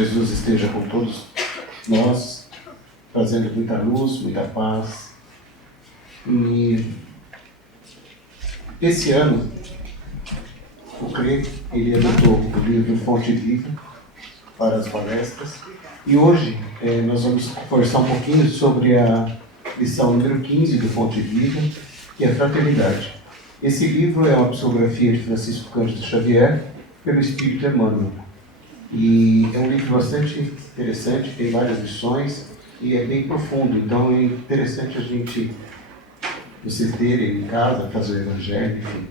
Jesus esteja com todos nós, trazendo muita luz, muita paz. E esse ano, o CRE, ele adotou o livro Fonte Viva para as palestras. E hoje nós vamos conversar um pouquinho sobre a lição número 15 do Fonte Viva, que é a fraternidade. Esse livro é uma psicografia de Francisco Cândido Xavier, pelo Espírito Emmanuel. E é um livro bastante interessante, tem várias lições e é bem profundo. Então é interessante vocês terem em casa, fazer o Evangelho, enfim.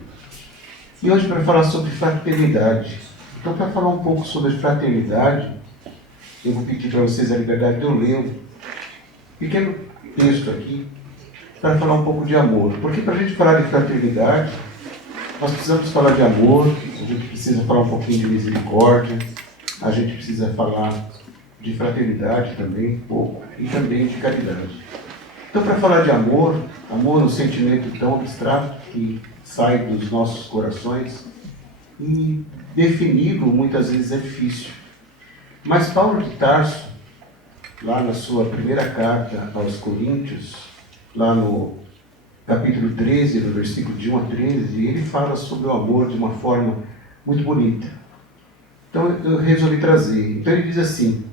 E hoje para falar sobre fraternidade. Então, para falar um pouco sobre fraternidade, eu vou pedir para vocês a liberdade de eu ler um pequeno texto aqui para falar um pouco de amor. Porque para a gente falar de fraternidade, nós precisamos falar de amor, a gente precisa falar um pouquinho de misericórdia, a gente precisa falar de fraternidade também, um pouco, e também de caridade. Então, para falar de amor, amor é um sentimento tão abstrato que sai dos nossos corações, e defini-lo muitas vezes é difícil. Mas Paulo de Tarso, lá na sua primeira carta aos Coríntios, lá no capítulo 13, no versículo de 1 a 13, ele fala sobre o amor de uma forma muito bonita. Então eu resolvi trazer. Então ele diz assim: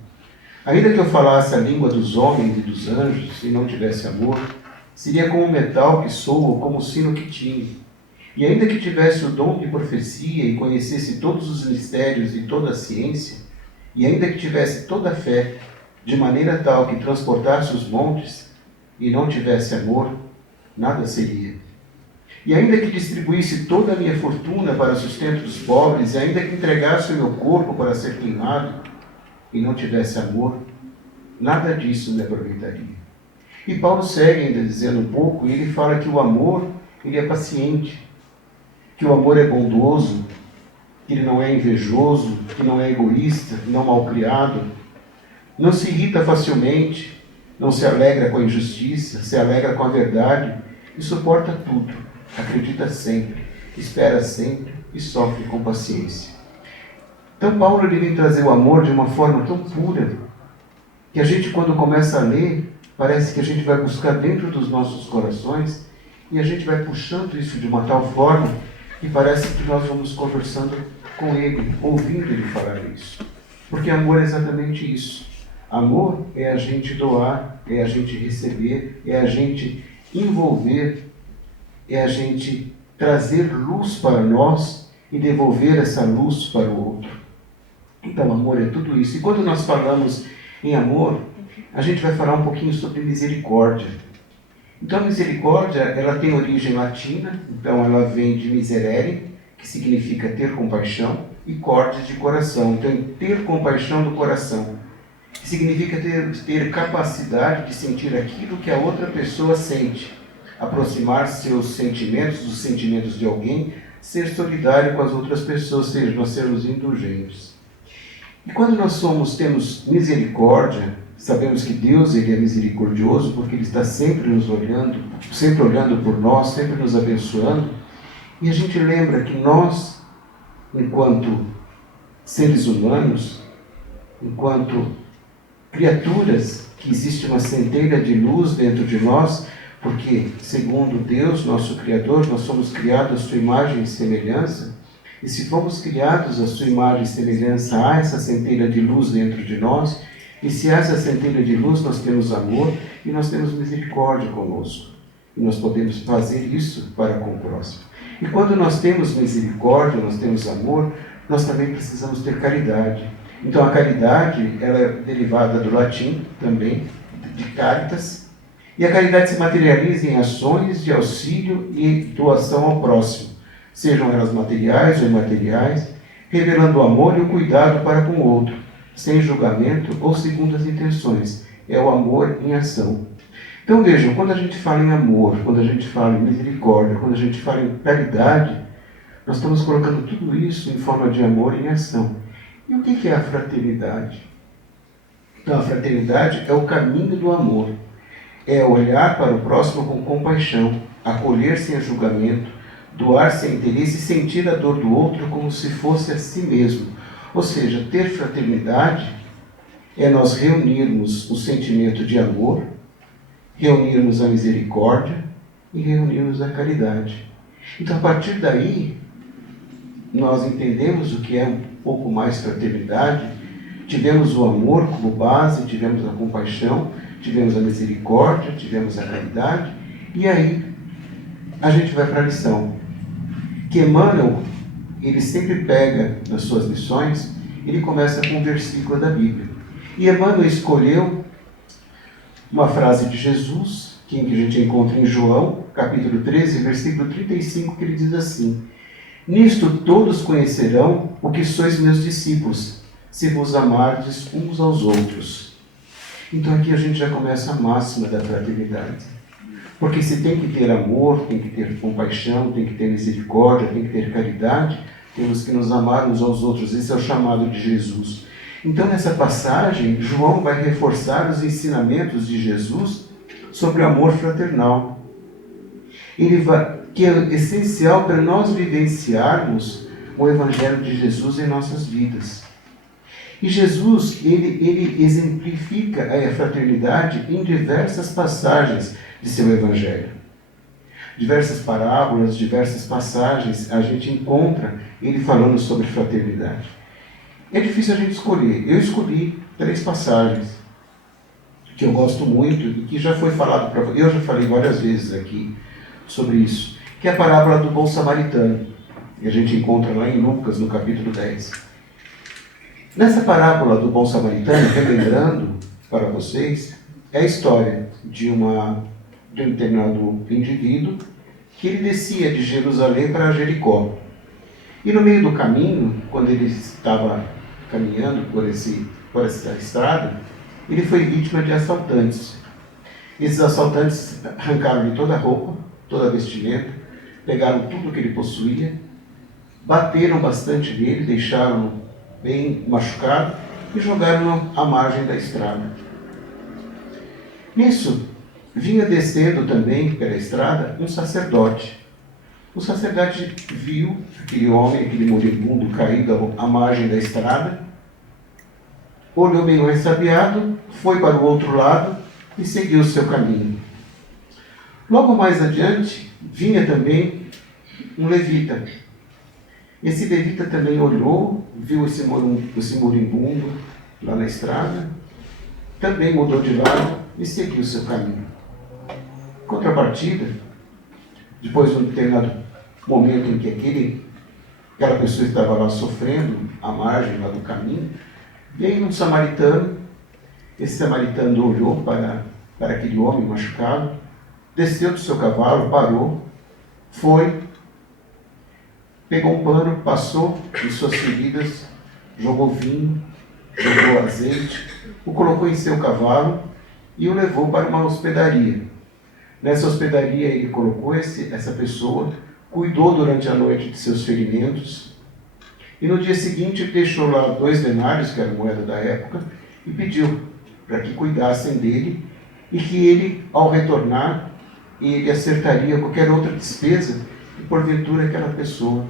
ainda que eu falasse a língua dos homens e dos anjos e não tivesse amor, seria como o metal que soa ou como o sino que tine. E ainda que tivesse o dom de profecia e conhecesse todos os mistérios e toda a ciência, e ainda que tivesse toda a fé, de maneira tal que transportasse os montes, e não tivesse amor, nada seria. E ainda que distribuísse toda a minha fortuna para o sustento dos pobres, e ainda que entregasse o meu corpo para ser queimado, e não tivesse amor, nada disso me aproveitaria. E Paulo segue ainda dizendo um pouco, e ele fala que o amor, ele é paciente, que o amor é bondoso, que ele não é invejoso, que não é egoísta, não malcriado, não se irrita facilmente, não se alegra com a injustiça, se alegra com a verdade e suporta tudo, acredita sempre, espera sempre e sofre com paciência. Então Paulo ele vem trazer o amor de uma forma tão pura que a gente, quando começa a ler, parece que a gente vai buscar dentro dos nossos corações e a gente vai puxando isso de uma tal forma que parece que nós vamos conversando com ele, ouvindo ele falar isso. Porque amor é exatamente isso. Amor é a gente doar, é a gente receber, é a gente envolver, é a gente trazer luz para nós e devolver essa luz para o outro. Então, amor é tudo isso. E quando nós falamos em amor, a gente vai falar um pouquinho sobre misericórdia. Então, a misericórdia, ela tem origem latina, então ela vem de miserere, que significa ter compaixão, e cordes de coração. Então, ter compaixão do coração, que significa ter capacidade de sentir aquilo que a outra pessoa sente, aproximar seus sentimentos dos sentimentos de alguém, ser solidário com as outras pessoas, ou seja, nós sermos indulgentes. E quando nós temos misericórdia, sabemos que Deus ele é misericordioso porque Ele está sempre nos olhando, sempre olhando por nós, sempre nos abençoando. E a gente lembra que nós, enquanto seres humanos, enquanto criaturas, que existe uma centelha de luz dentro de nós, porque, segundo Deus, nosso Criador, nós somos criados à sua imagem e semelhança, e se fomos criados à sua imagem e semelhança, há essa centelha de luz dentro de nós, e se há essa centelha de luz, nós temos amor e nós temos misericórdia conosco. E nós podemos fazer isso para com o próximo. E quando nós temos misericórdia, nós temos amor, nós também precisamos ter caridade. Então a caridade, ela é derivada do latim também, de caritas, e a caridade se materializa em ações de auxílio e doação ao próximo, sejam elas materiais ou imateriais, revelando o amor e o cuidado para com o outro, sem julgamento ou segundo as intenções. É o amor em ação. Então vejam, quando a gente fala em amor, quando a gente fala em misericórdia, quando a gente fala em caridade, nós estamos colocando tudo isso em forma de amor em ação. E o que é a fraternidade? Então a fraternidade é o caminho do amor. É olhar para o próximo com compaixão, acolher sem julgamento, doar sem interesse e sentir a dor do outro como se fosse a si mesmo. Ou seja, ter fraternidade é nós reunirmos o sentimento de amor, reunirmos a misericórdia e reunirmos a caridade. Então, a partir daí, nós entendemos o que é um pouco mais fraternidade, tivemos o amor como base, tivemos a compaixão, tivemos a misericórdia, tivemos a caridade, e aí a gente vai para a lição. Que Emmanuel, ele sempre pega nas suas lições, ele começa com um versículo da Bíblia. E Emmanuel escolheu uma frase de Jesus, que a gente encontra em João, capítulo 13, versículo 35, que ele diz assim: nisto todos conhecerão o que sois meus discípulos, se vos amardes uns aos outros. Então aqui a gente já começa a máxima da fraternidade. Porque se tem que ter amor, tem que ter compaixão, tem que ter misericórdia, tem que ter caridade, temos que nos amar uns aos outros. Esse é o chamado de Jesus. Então nessa passagem, João vai reforçar os ensinamentos de Jesus sobre o amor fraternal. Que é essencial para nós vivenciarmos o Evangelho de Jesus em nossas vidas. E Jesus, ele exemplifica a fraternidade em diversas passagens de seu Evangelho. Diversas parábolas, diversas passagens, a gente encontra ele falando sobre fraternidade. É difícil a gente escolher. Eu escolhi 3 passagens que eu gosto muito e que já foi falado para eu já falei várias vezes aqui sobre isso, que é a parábola do bom samaritano, que a gente encontra lá em Lucas, no capítulo 10. Nessa parábola do bom samaritano, relembrando para vocês, é a história de um determinado indivíduo que ele descia de Jerusalém para Jericó. E no meio do caminho, quando ele estava caminhando por essa estrada, ele foi vítima de assaltantes. Esses assaltantes arrancaram-lhe toda a roupa, toda a vestimenta, pegaram tudo o que ele possuía, bateram bastante nele, deixaram-no bem machucado e jogaram-no à margem da estrada. Nisso, vinha descendo também pela estrada um sacerdote. O sacerdote viu aquele homem, aquele moribundo caído à margem da estrada, olhou meio ressabiado, foi para o outro lado e seguiu o seu caminho. Logo mais adiante, vinha também um levita. Esse levita também olhou, viu esse moribundo lá na estrada, também mudou de lado e seguiu o seu caminho. Contrapartida, depois de um determinado momento em que aquela pessoa estava lá sofrendo à margem lá do caminho, veio um samaritano. Esse samaritano olhou para aquele homem machucado, desceu do seu cavalo, parou, foi, pegou um pano, passou em suas feridas, jogou vinho, jogou azeite, o colocou em seu cavalo e o levou para uma hospedaria. Nessa hospedaria ele colocou essa pessoa, cuidou durante a noite de seus ferimentos, e no dia seguinte deixou lá 2 denários, que era a moeda da época, e pediu para que cuidassem dele, e que ele, ao retornar, ele acertaria qualquer outra despesa que porventura aquela pessoa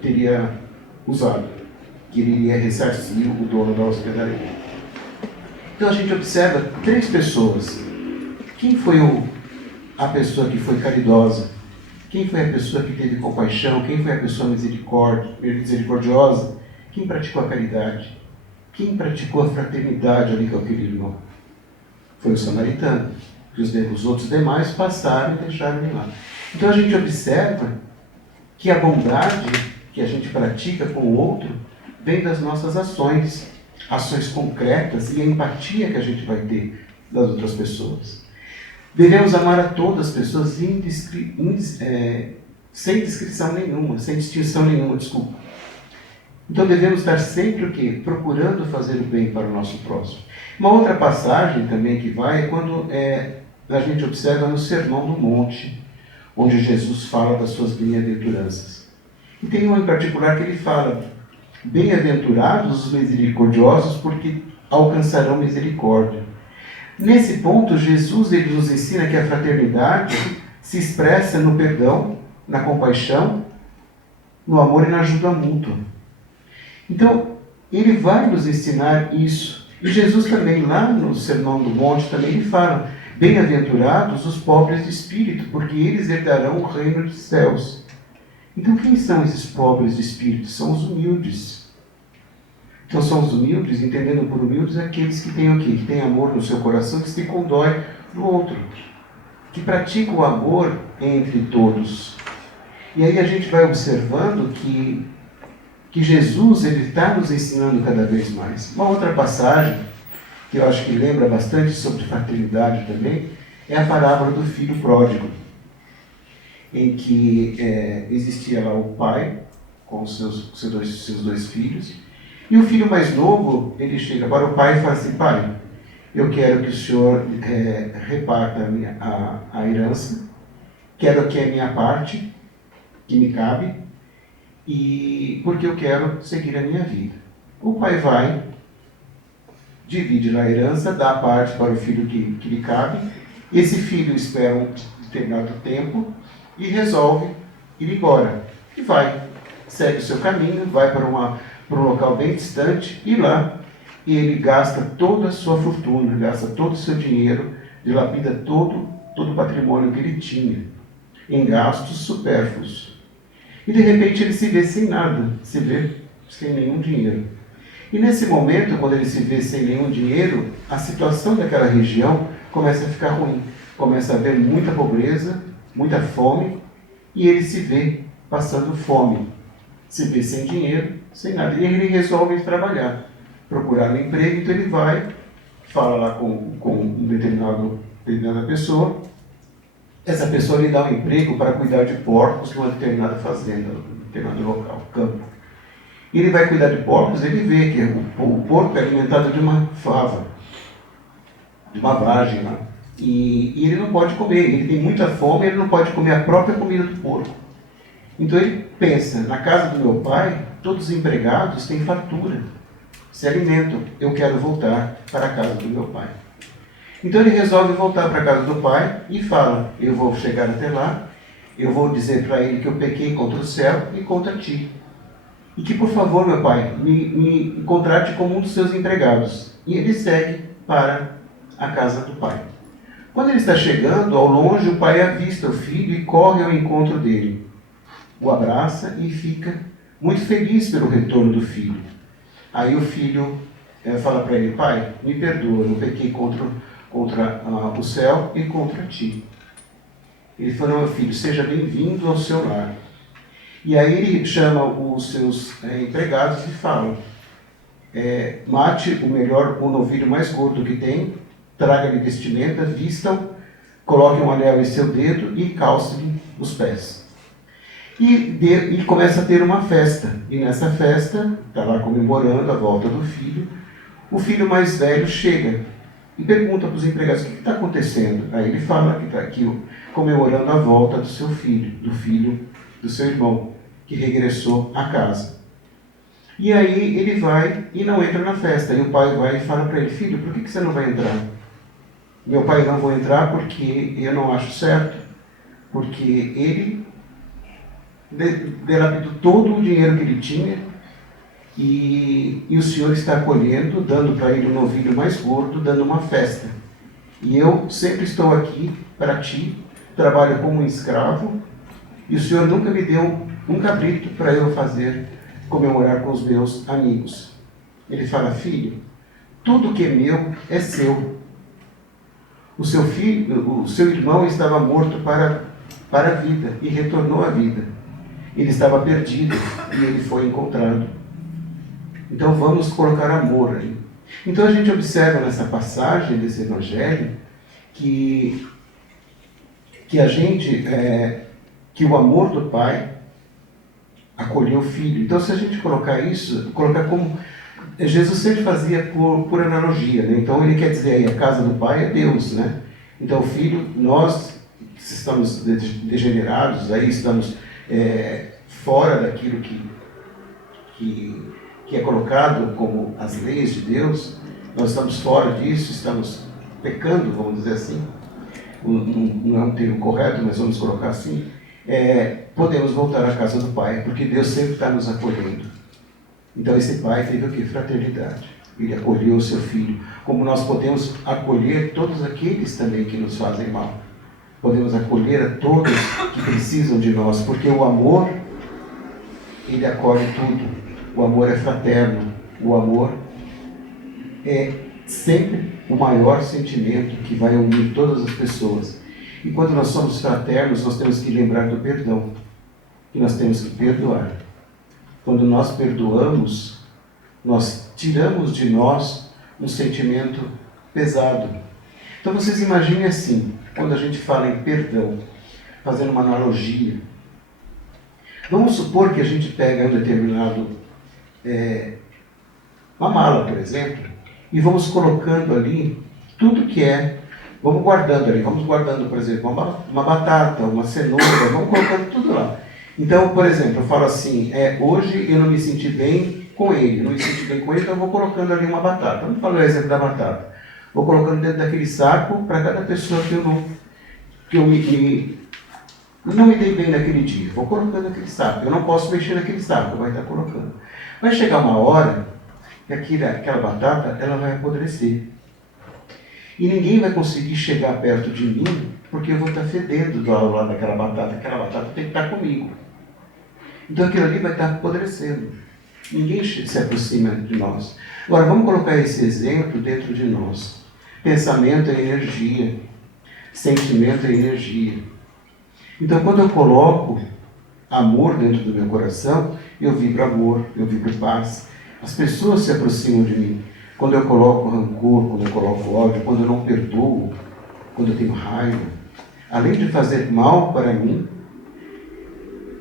teria usado, que ele iria ressarcir o dono da hospedaria. Então a gente observa 3 pessoas. Quem foi a pessoa que foi caridosa? Quem foi a pessoa que teve compaixão? Quem foi a pessoa misericordiosa? Quem praticou a caridade? Quem praticou a fraternidade ali com aquele irmão? Foi o samaritano. Os outros demais passaram e deixaram ele lá. Então a gente observa que a bondade que a gente pratica com o outro vem das nossas ações concretas e a empatia que a gente vai ter das outras pessoas. Devemos amar a todas as pessoas sem distinção nenhuma, desculpa. Então devemos estar sempre o quê? Procurando fazer o bem para o nosso próximo. Uma outra passagem também que vai é quando a gente observa no Sermão do Monte, onde Jesus fala das suas bem-aventuranças. E tem uma em particular que ele fala: bem-aventurados os misericordiosos, porque alcançarão misericórdia. Nesse ponto, Jesus ele nos ensina que a fraternidade se expressa no perdão, na compaixão, no amor e na ajuda mútua. Então, Ele vai nos ensinar isso. E Jesus também, lá no Sermão do Monte, também ele fala: bem-aventurados os pobres de espírito, porque eles herdarão o reino dos céus. Então, quem são esses pobres de espírito? São os humildes. Então, são os humildes, entendendo por humildes, aqueles que têm o quê? Que têm amor no seu coração, que se condói do outro, que praticam o amor entre todos. E aí a gente vai observando que Jesus está nos ensinando cada vez mais. Uma outra passagem, que eu acho que lembra bastante sobre fraternidade também, é a parábola do filho pródigo, em que existia lá o pai com seus dois filhos, e o filho mais novo, ele chega para o pai e fala assim: pai, eu quero que o senhor reparta a herança, quero que a minha parte, que me cabe, e porque eu quero seguir a minha vida. O pai vai, divide a herança, dá a parte para o filho que lhe cabe. Esse filho espera um determinado tempo e resolve ir embora. E vai, segue o seu caminho, vai para um local bem distante, e lá ele gasta toda a sua fortuna, gasta todo o seu dinheiro, dilapida todo o patrimônio que ele tinha em gastos supérfluos. E de repente ele se vê sem nada, se vê sem nenhum dinheiro. E nesse momento, quando ele se vê sem nenhum dinheiro, a situação daquela região começa a ficar ruim. Começa a haver muita pobreza, muita fome, e ele se vê passando fome. Se vê sem dinheiro, sem nada. E ele resolve trabalhar, procurar um emprego. Então ele vai, fala lá com determinada pessoa. Essa pessoa lhe dá um emprego para cuidar de porcos numa determinada fazenda, num determinado local, campo. E ele vai cuidar de porcos, ele vê que o porco é alimentado de uma fava, de uma vagem lá. E ele não pode comer, ele tem muita fome, ele não pode comer a própria comida do porco. Então ele pensa: na casa do meu pai, todos os empregados têm fartura, se alimentam, eu quero voltar para a casa do meu pai. Então ele resolve voltar para a casa do pai e fala: eu vou chegar até lá, eu vou dizer para ele que eu pequei contra o céu e contra ti. E que, por favor, meu pai, me contrate como um dos seus empregados. E ele segue para a casa do pai. Quando ele está chegando, ao longe, o pai avista o filho e corre ao encontro dele. O abraça e fica muito feliz pelo retorno do filho. Aí o filho fala para ele: pai, me perdoa, eu pequei contra o céu e contra ti. Ele falou: meu filho, seja bem-vindo ao seu lar. E aí ele chama os seus empregados e fala: mate o novilho mais gordo que tem, traga-lhe vestimenta, vistam, coloque um anel em seu dedo e calce-lhe os pés. E começa a ter uma festa. E nessa festa, está lá comemorando a volta do filho, o filho mais velho chega e pergunta para os empregados: o que está acontecendo? Aí ele fala que está aqui comemorando a volta do seu filho, do seu irmão, que regressou à casa. E aí ele vai e não entra na festa. E o pai vai e fala para ele: filho, por que você não vai entrar? Meu pai, não vou entrar porque eu não acho certo, porque ele dilapidou todo o dinheiro que ele tinha, e o senhor está acolhendo, dando para ele o novilho mais gordo, dando uma festa. E eu sempre estou aqui para ti, trabalho como um escravo, e o senhor nunca me deu um cabrito para eu comemorar com os meus amigos. Ele fala: filho, tudo que é meu é seu. O seu irmão estava morto para a vida e retornou à vida. Ele estava perdido e ele foi encontrado. Então vamos colocar amor aí. Então a gente observa nessa passagem desse evangelho que que o amor do pai acolheu o filho. Então, se a gente colocar como Jesus sempre fazia por analogia, né? Então ele quer dizer aí: a casa do pai é Deus, né? Então o filho, nós estamos degenerados, aí estamos fora daquilo que é colocado como as leis de Deus. Nós estamos fora disso, estamos pecando, vamos dizer assim. Não é um termo correto, mas vamos colocar assim. Podemos voltar à casa do pai, porque Deus sempre está nos acolhendo. Então esse pai teve o quê? Fraternidade. Ele acolheu o seu filho. Como nós podemos acolher todos aqueles também que nos fazem mal. Podemos acolher a todos que precisam de nós, porque o amor, ele acolhe tudo. O amor é fraterno. O amor é sempre o maior sentimento que vai unir todas as pessoas. E quando nós somos fraternos, nós temos que lembrar do perdão. E nós temos que perdoar. Quando nós perdoamos, nós tiramos de nós um sentimento pesado. Então vocês imaginem assim, quando a gente fala em perdão, fazendo uma analogia. Vamos supor que a gente pega um determinado, uma mala, por exemplo, e vamos colocando ali tudo que vamos guardando ali, vamos guardando, por exemplo, uma batata, uma cenoura, vamos colocando tudo lá. Então, por exemplo, eu falo assim, hoje eu não me senti bem com ele, não me senti bem com ele, então eu vou colocando ali uma batata. Vamos falar o exemplo da batata. Vou colocando dentro daquele saco para cada pessoa que eu não me dei bem naquele dia. Vou colocando naquele saco. Eu não posso mexer naquele saco, vai estar colocando. Vai chegar uma hora que aquela batata ela vai apodrecer. E ninguém vai conseguir chegar perto de mim, porque eu vou estar fedendo do lado daquela batata. Aquela batata tem que estar comigo. Então aquilo ali vai estar apodrecendo. Ninguém se aproxima de nós. Agora, vamos colocar esse exemplo dentro de nós. Pensamento é energia. Sentimento é energia. Então, quando eu coloco amor dentro do meu coração, eu vibro amor, eu vibro paz. As pessoas se aproximam de mim. Quando eu coloco rancor, quando eu coloco ódio, quando eu não perdoo, quando eu tenho raiva, além de fazer mal para mim,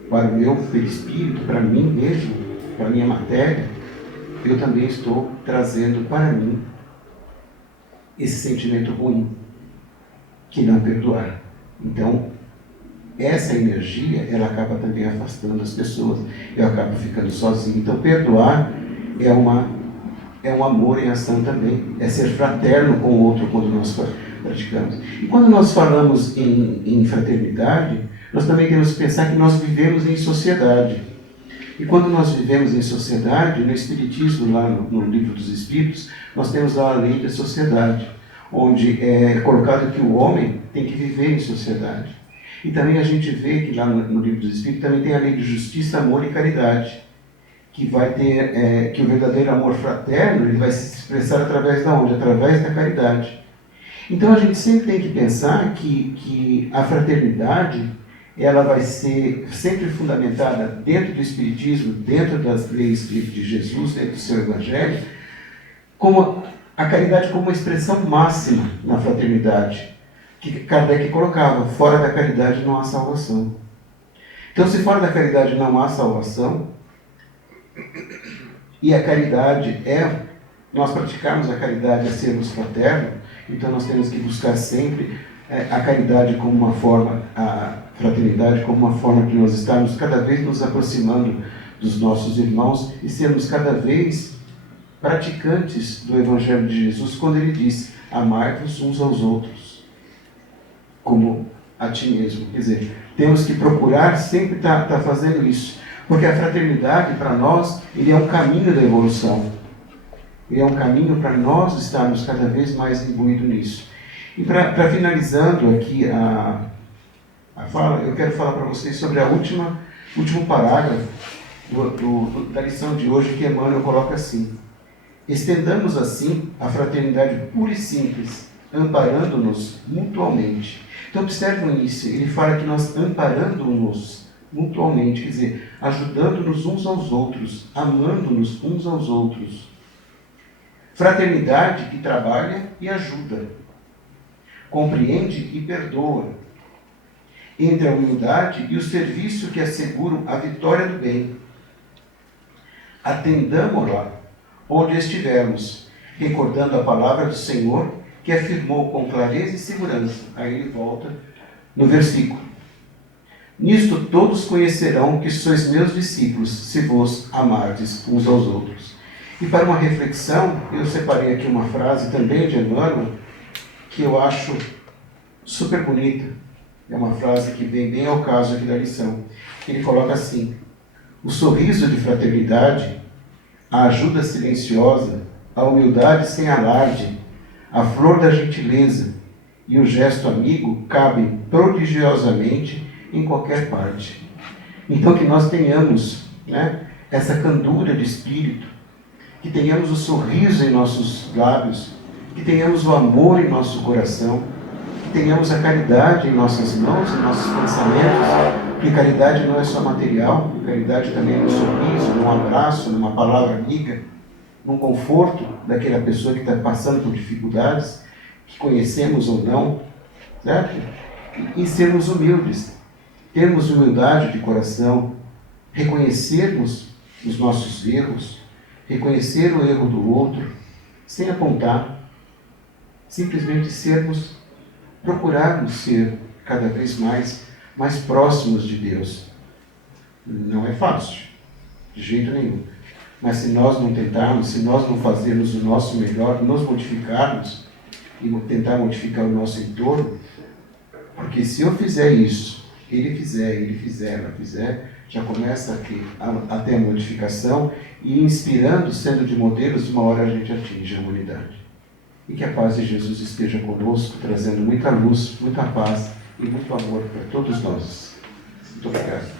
para o meu perispírito, para mim mesmo, para a minha matéria, eu também estou trazendo para mim esse sentimento ruim, que não perdoar. Então, essa energia, ela acaba também afastando as pessoas. Eu acabo ficando sozinho. Então, perdoar é um amor em ação também. É ser fraterno com o outro quando nós praticamos. E quando nós falamos em fraternidade, nós também temos que pensar que nós vivemos em sociedade. E quando nós vivemos em sociedade, no Espiritismo, lá no Livro dos Espíritos, nós temos lá a lei da sociedade, onde é colocado que o homem tem que viver em sociedade. E também a gente vê que lá no Livro dos Espíritos também tem a lei de justiça, amor e caridade, que vai ter, que o verdadeiro amor fraterno ele vai se expressar através da onde? Através da caridade. Então a gente sempre tem que pensar que a fraternidade ela vai ser sempre fundamentada dentro do Espiritismo, dentro das leis de Jesus, dentro do seu Evangelho, como a caridade como uma expressão máxima na fraternidade, que Kardec colocava, fora da caridade não há salvação. Então, se fora da caridade não há salvação, e a caridade nós praticarmos a caridade é sermos fraternos, então nós temos que buscar sempre a caridade como uma forma, a fraternidade como uma forma de nós estarmos cada vez nos aproximando dos nossos irmãos e sermos cada vez praticantes do Evangelho de Jesus, quando ele diz, amai-vos uns aos outros, como a ti mesmo. Quer dizer, temos que procurar sempre estar fazendo isso, porque a fraternidade para nós, ele é um caminho da evolução. Ele é um caminho para nós estarmos cada vez mais imbuídos nisso. E para finalizando aqui a fala, eu quero falar para vocês sobre último parágrafo da lição de hoje, que Emmanuel coloca assim: estendamos assim a fraternidade pura e simples, amparando-nos mutuamente. Então observem isso, ele fala que nós amparando-nos mutuamente, quer dizer, ajudando-nos uns aos outros, amando-nos uns aos outros. Fraternidade que trabalha e ajuda, compreende e perdoa, entre a humildade e o serviço que asseguram a vitória do bem. Atendamo-la onde estivermos, recordando a palavra do Senhor, que afirmou com clareza e segurança. Aí ele volta no versículo. Nisto todos conhecerão que sois meus discípulos, se vos amardes uns aos outros. E para uma reflexão, eu separei aqui uma frase também de Emmanuel, que eu acho super bonita. É uma frase que vem bem ao caso aqui da lição. Ele coloca assim: o sorriso de fraternidade a ajuda silenciosa, a humildade sem alarde, a flor da gentileza e o gesto amigo cabem prodigiosamente em qualquer parte. Então que nós tenhamos, né, essa candura de espírito, que tenhamos o sorriso em nossos lábios, que tenhamos o amor em nosso coração, que tenhamos a caridade em nossas mãos, em nossos pensamentos, porque caridade não é só material, caridade também é no sorriso, num abraço, numa palavra amiga, num conforto daquela pessoa que está passando por dificuldades, que conhecemos ou não, certo? E sermos humildes, termos humildade de coração, reconhecermos os nossos erros, reconhecer o erro do outro, sem apontar, simplesmente procurarmos ser cada vez mais próximos de Deus. Não é fácil, de jeito nenhum. Mas se nós não tentarmos, se nós não fazermos o nosso melhor, nos modificarmos e tentar modificar o nosso entorno, porque se eu fizer isso, ele fizer, ela fizer, já começa a ter a modificação e inspirando, sendo de modelos, uma hora a gente atinge a humanidade. E que a paz de Jesus esteja conosco, trazendo muita luz, muita paz e muito amor para todos nós. Muito obrigado.